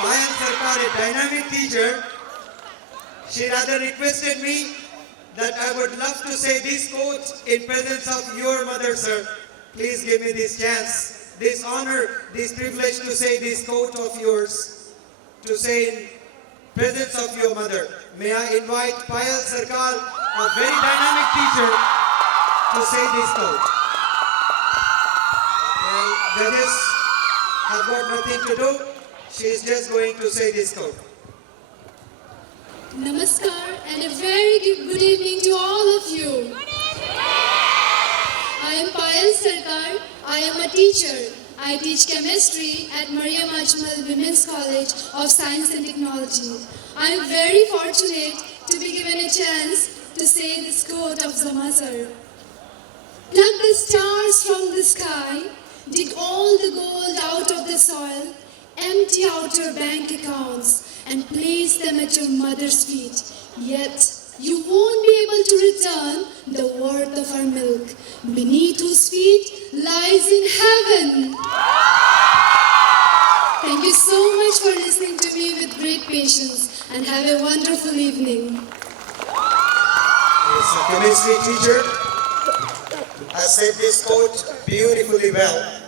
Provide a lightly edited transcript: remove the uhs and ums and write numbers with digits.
Payal Sarkar, a dynamic teacher, she rather requested me that I would love to say this quote in presence of your mother, sir. Please give me this chance, this honor, this privilege to say this quote of yours, to say in presence of your mother. May I invite Payal Sarkar, a very dynamic teacher, to say this quote. Well, judges have got nothing to do. She is just going to say this quote. Namaskar and a very good evening to all of you. I am Payal Sarkar. I am a teacher. I teach chemistry at Maryam Ajmal Women's College of Science and Technology. I am very fortunate to be given a chance to say this quote of Zama sir. Pluck the stars from the sky, dig all the gold out of the soil, empty out your bank accounts and place them at your mother's feet. Yet you won't be able to return the worth of our milk, beneath whose feet lies in heaven. Thank you so much for listening to me with great patience and have a wonderful evening. Yes, a chemistry teacher has said this quote beautifully well.